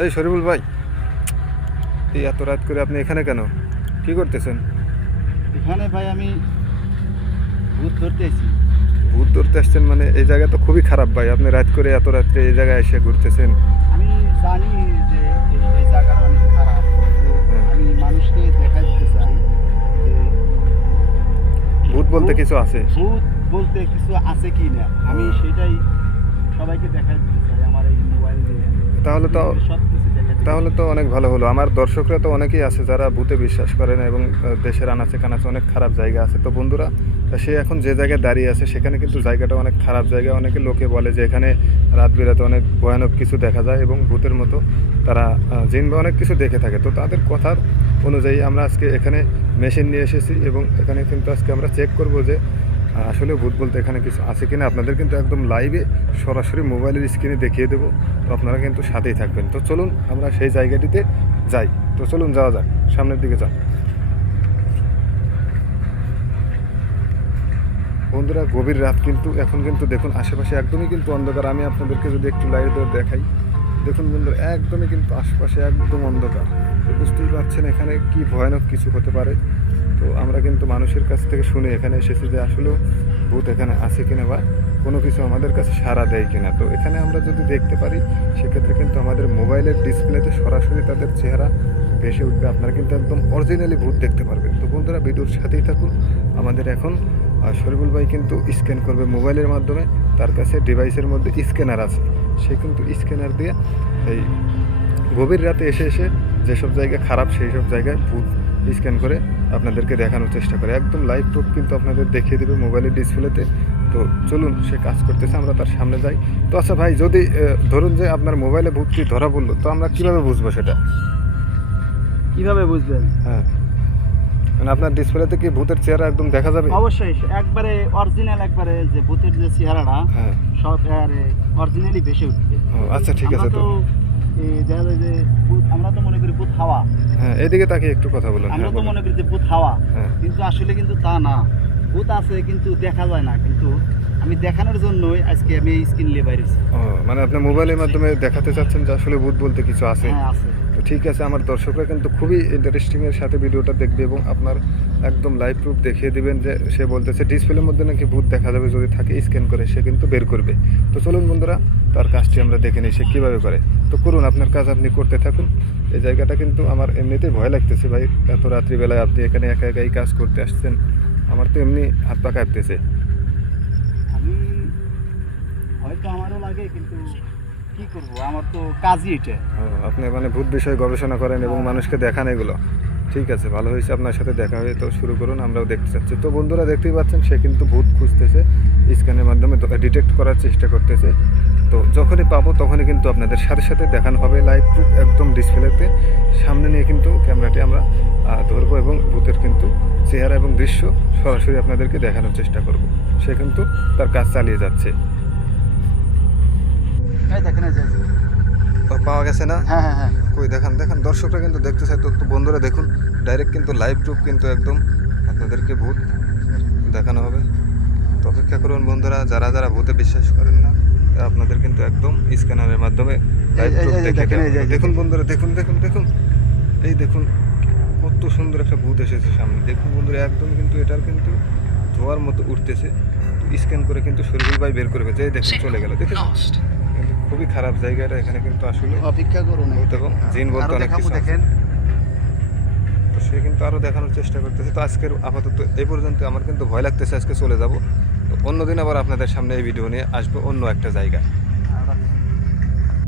এই শরীফুল ভাই, এই এত রাত করে আপনি এখানে কেন? কি করতেছেন? এখানে ভাই আমি ভূত ধরতে এসেছি। ভূত ধরতে আসছেন মানে? এই জায়গা তো খুবই খারাপ ভাই, আপনি রাত করে এত রাত্রে এই জায়গায় এসে ঘুরতেছেন। আমি জানি যে এই জায়গাটা অনেক খারাপ, তো হ্যাঁ। আমি মানুষকে দেখা দিতে চাই যে ভূত বলতে কিছু আছে? ভূত বলতে কিছু আছে কি না, আমি সেটাই সবাইকে দেখা দিতে চাই আমার এই মোবাইল দিয়ে। তাহলে তো সব কিছু দেখা দিতে তাহলে তো অনেক ভালো হলো। আমার দর্শকরা তো অনেকেই আছে যারা ভূতে বিশ্বাস করে না, এবং দেশের আনাচে কানাচে অনেক খারাপ জায়গা আছে। তো বন্ধুরা, সে এখন যে জায়গায় দাঁড়িয়ে আছে সেখানে কিন্তু জায়গাটা অনেক খারাপ জায়গা। অনেকে লোকে বলে যে এখানে রাত বিরাতে অনেক ভয়ানক কিছু দেখা যায় এবং ভূতের মতো তারা জিন বা অনেক কিছু দেখে থাকে। তো তাদের কথার অনুযায়ী আমরা আজকে এখানে মেশিন নিয়ে এসেছি এবং এখানে কিন্তু আজকে আমরা চেক করব যে আসলে ভূত বলতে এখানে কিছু আছে কিনা। আপনাদের কিন্তু একদম লাইভে সরাসরি মোবাইলের স্ক্রিনে দেখিয়ে দেবো। তো আপনারা কিন্তু সাথেই থাকবেন। তো চলুন আমরা সেই জায়গাটিতে যাই। তো চলুন যাওয়া যাক, সামনের দিকে যান বন্ধুরা। গভীর রাত কিন্তু এখন কিন্তু দেখুন আশেপাশে একদমই কিন্তু অন্ধকার। আমি আপনাদেরকে যদি একটু লাইট দিয়ে দেখাই, দেখুন বন্ধুরা একদমই কিন্তু আশপাশে একদম অন্ধকার। তো বুঝতেই পারছেন এখানে কি ভয়ানক কিছু হতে পারে। তো আমরা কিন্তু মানুষের কাছ থেকে শুনে এখানে এসেছি যে আসলেও ভূত এখানে আছে কিনা বা কোনো কিছু আমাদের কাছে সাড়া দেয় কিনা। তো এখানে আমরা যদি দেখতে পারি সেক্ষেত্রে কিন্তু আমাদের মোবাইলের ডিসপ্লেতে সরাসরি তাদের চেহারা ভেসে উঠবে। আপনারা কিন্তু একদম অরিজিনালি ভূত দেখতে পারবেন। তো বন্ধুরা ভিডিওর সাথেই থাকুন। আমাদের এখন শরীফুল ভাই কিন্তু স্ক্যান করবে মোবাইলের মাধ্যমে। তার কাছে ডিভাইসের মধ্যে স্ক্যানার আছে, সে কিন্তু স্ক্যানার দিয়ে এই গভীর রাতে এসে এসে যেসব জায়গা খারাপ সেই সব জায়গায় ভূত স্ক্যান করে আপনাদেরকে দেখানোর চেষ্টা করে। একদম লাইভ প্রুফ কিন্তু আপনাদের দেখিয়ে দেবে মোবাইলের ডিসপ্লেতে। তো চলুন, সে কাজ করতেছে, আমরা তার সামনে যাই। তো আচ্ছা ভাই, যদি ধরুন যে আপনার মোবাইলে ভূতটি ধরা পড়লো, তো আমরা কিভাবে বুঝবো সেটা? কিভাবে বুঝবেন? হ্যাঁ, মানে আপনার ডিসপ্লেতে কি ভূতের চেহারা একদম দেখা যাবে? অবশ্যই একবারে অরিজিনাল, একবারে যে ভূতের যে চেহারাটা হ্যাঁ। সব অরিজিনালি ভেসে উঠবে। ও আচ্ছা, ঠিক আছে। আমরা তো তো দেখা যায় যে আমরা তো মনে করি ভূত হাওয়া, হ্যাঁ, এদিকে তাকে একটু কথা বলুন। আমরা হ্যাঁ তো বলুন। মনে করি যে ভূত হাওয়া, হ্যাঁ। কিন্তু আসলে কিন্তু তা না। ভূত আছে কিন্তু দেখা যায় না, কিন্তু আমি দেখানোর জন্যই আজকে আমি এই স্ক্রিন নিয়ে বাইরেছি। ও মানে আপনি মোবাইলের মাধ্যমে দেখাতে চাচ্ছেন যে আসলে ভূত বলতে কিছু আছে? হ্যাঁ আছে। তো ঠিক আছে, আমার দর্শকরা কিন্তু খুবই ইন্টারেস্টিংয়ের সাথে ভিডিওটা দেখবে এবং আপনার একদম লাইভ প্রুফ দেখিয়ে দিবেন যে সে বলতেছে ডিসপ্লের মধ্যে নাকি ভূত দেখা যাবে, যদি থাকে স্ক্যান করে সে কিন্তু বের করবে। তো চলুন বন্ধুরা, তার কাজটি আমরা দেখে নিই সে কীভাবে করে। তো করুন, আপনার কাজ আপনি করতে থাকুন। এই জায়গাটা কিন্তু আমার এমনিতেই ভয় লাগতেছে ভাই, এত রাত্রিবেলায় আপনি এখানে একা একাই কাজ করতে আসছেন। আমার তো এমনি হাত পা কাঁপতেছে। আমি হয়তো আমারও লাগে, কিন্তু কি করব, আমার তো কাজই এটা। ও, আপনি মানে ভূত বিষয়ে গবেষণা করেন এবং মানুষকে দেখান এগুলো? ঠিক আছে, ভালো হয়েছে আপনার সাথে দেখা হয়ে। তো শুরু করুন, আমরাও দেখতে চাচ্ছি। তো বন্ধুরা দেখতেই পাচ্ছেন সে কিন্তু ভূত খুঁজতেছে, স্ক্যানের মাধ্যমে ডিটেক্ট করার চেষ্টা করতেছে। তো যখনই পাবো তখনই কিন্তু আপনাদের সাথে সাথে দেখানো হবে লাইভ প্রুফ একদম ডিসপ্লেতে সামনে নিয়ে কিন্তু ক্যামেরাটি আমরা ধরবো এবং ভূতের কিন্তু চেহারা এবং দৃশ্য সরাসরি আপনাদেরকে দেখানোর চেষ্টা করব। সে কিন্তু তার কাজ চালিয়ে যাচ্ছে। দেখেন এই যে। ও, পাওয়া গেছে না? হ্যাঁ হ্যাঁ হ্যাঁ। কই দেখান দেখান, দর্শকরা কিন্তু দেখতে চায়। তো বন্ধুরা দেখুন, ডাইরেক্ট কিন্তু লাইভ প্রুফ কিন্তু একদম আপনাদেরকে ভূত দেখানো হবে। তো অপেক্ষা করুন বন্ধুরা, যারা যারা ভূতে বিশ্বাস করেন না আপনাদের কিন্তু একদম স্ক্যানারের মাধ্যমে লাইভ প্রুফ দেখে দেওয়া হবে। দেখুন বন্ধুরা, দেখুন দেখুন দেখুন, এই দেখুন কত সুন্দর একটা ভূত এসেছে সামনে। দেখুন বন্ধুরা, একদম কিন্তু এটার কিন্তু ধোয়ার মতো উঠতেছে। তো স্ক্যান করে কিন্তু শরীফুল ভাই বের করে ফেলছে। এই দেখুন চলে গেল, দেখুন। কিন্তু খুবই খারাপ জায়গাটা, এখানে কিন্তু আসলে অপেক্ষা করুন, ভূত এবং জিন বলতে অনেক কিছু আছে। দেখেন। তো সে কিন্তু আরও দেখানোর চেষ্টা করতেছে। তো আজকের আপাতত এই পর্যন্ত। আমার কিন্তু ভয় লাগতেছে, আজকে চলে যাব। তো অন্যদিন আবার আপনাদের সামনে এই ভিডিও নিয়ে আসবো অন্য একটা জায়গায়।